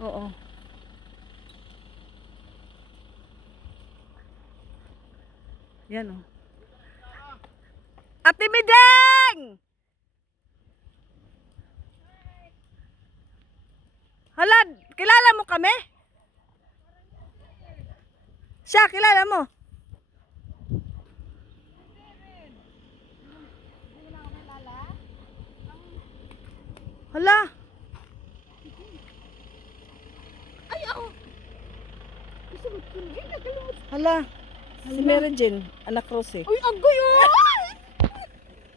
Oo. Yan oh. Ate Mideng! Hala, kilala mo kami? Siya, kilala mo? Hala. Ay, ako. Hala. Si Mary Jane, anak Rose. Uy, agoy, oh!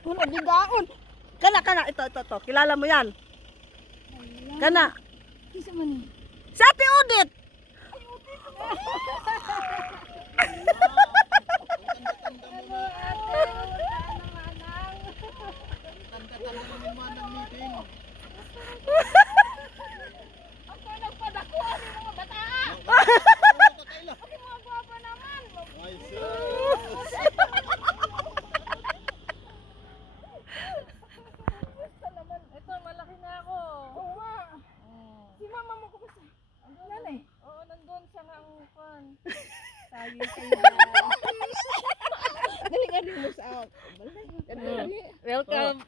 Wala, bigaon. Kana, ito. Kilala mo yan? Kana. Isa man. Si Ate Udit! Ako nagpadakuan ng mga bata. Ako mga gwapa naman. Basta naman. Ito, malaki na ako. Oo nga. Si mama mo ko basta. Nanay? Oo, nandun siya nga ang fan. Sayo kayo. Galing-galing mo sa Welcome.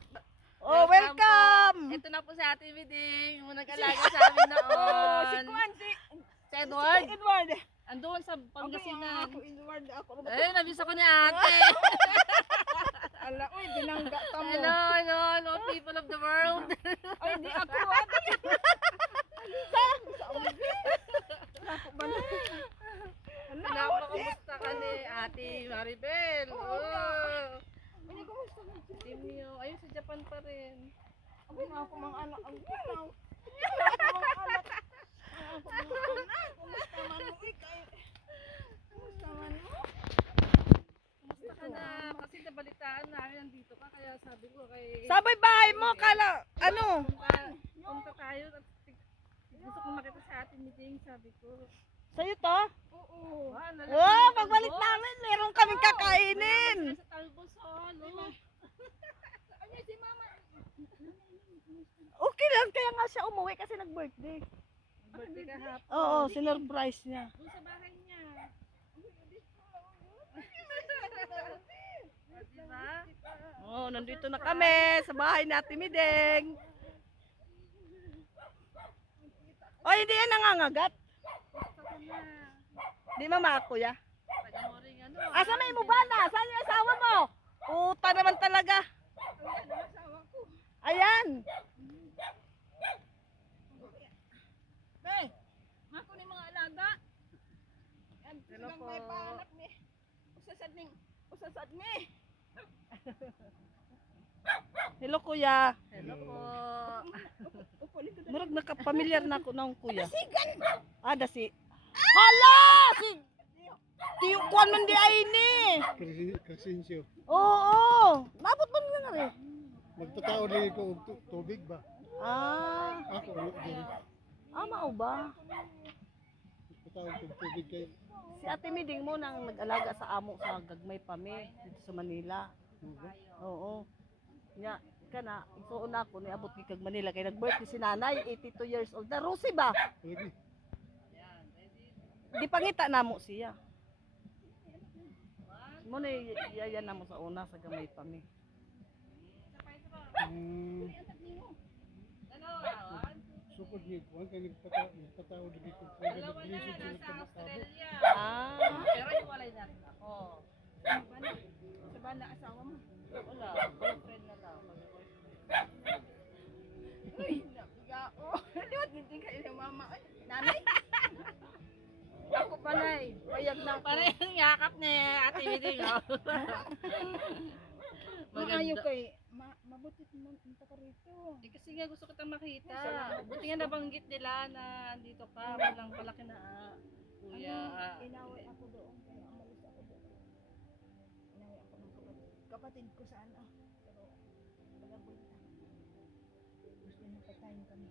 Oh, welcome! Ito na po si Ate Miding, yung nag-alaga sa amin noon. Si Edward. Edward. Andun sa Pangasinan. Ako, Edward. Ako. Eh, nabisa ko ni Ate. Ala, uy, binangga ka mo. Hello, people of the world. Ay, di ako. Pinapakamusta ka ni Ate Maribel. Oh. Team niyo. Ayun, sa Japan pa rin. Ako na ako mga anak. Ang ginaw. Ako mga anak. Ako mga anak. Kumusta man mo, ikay? Kumusta man mo? Kumusta ka na? Kasi nabalitaan namin nandito ka. Kaya sabi ko kay... Sabay bahay mo, kala, ano? Punta tayo. Gusto ko makita sa Ate Miding, sabi ko. Sa'yo to? Oo. Oh, pagbalik namin, meron kaming kakainin. Sa talbos, oh, no? Ano si mama? Okay lang, kaya nga siya umuwi kasi nag-birthday. Birthday ka hapon. Oo, sinurprise niya. Doon sa bahay niya. Diba? Oh, nandito na kami sa bahay ni Ate Mideng. Oh, hindi yan nangangagat. Gusto ko na. Di mama ako ya. Taga mo rin ano. Asa may mo bala? Saan yung asawa mo? Puta naman talaga. Ayan. Be, mako ni mga alaga. Yan, Hello silang po. may paanak ni. Usasad ni. Hello kuya. Hello po. Murag nakapamilyar na ako ng kuya. Ah, dasi. Hala! Si Tiyo kuan man di ay ni. Crescencio. Oo. Nabot man nga rin. Magpatao din ko og tubig ba? Ah, Ako ulit din. mao ba? Magpatao og tubig kay Si Ate Miding mo nang nag-alaga sa amo sa Gagmay Pami dito sa Manila. Oo. Nya kana isuon ako ni abot kag Manila kay nag-birthday si nanay 82 years old na Rosie ba? pwede. Di pangita namo siya. Mo na yaya namo sa una sa Gamay Pami. Sukod ni kuan kay nagpatao din ko kay Dalawa na, naglisod sa nasa pagkatabo. Australia. Ah, Pero hiwalay na rin ako. Sa bana asawa mo. Wala, boyfriend na lang. Uy, nabigao. Liwat hindi kayo ng mama. Ay, nanay. Ako panay. Payag na ako. Parang yakap ni Ate Miding. Oh. Maayo kay mabuti mo punta ka rito. Eh, kasi nga gusto kitang makita. Buti nga nabanggit nila na andito ka. Walang palaki na kuya. Inaway ako doon kaya umalis ako doon. Inaway ako ng kapatid ko sa ano. Pero wala bulta. Gusto niya patayin kami.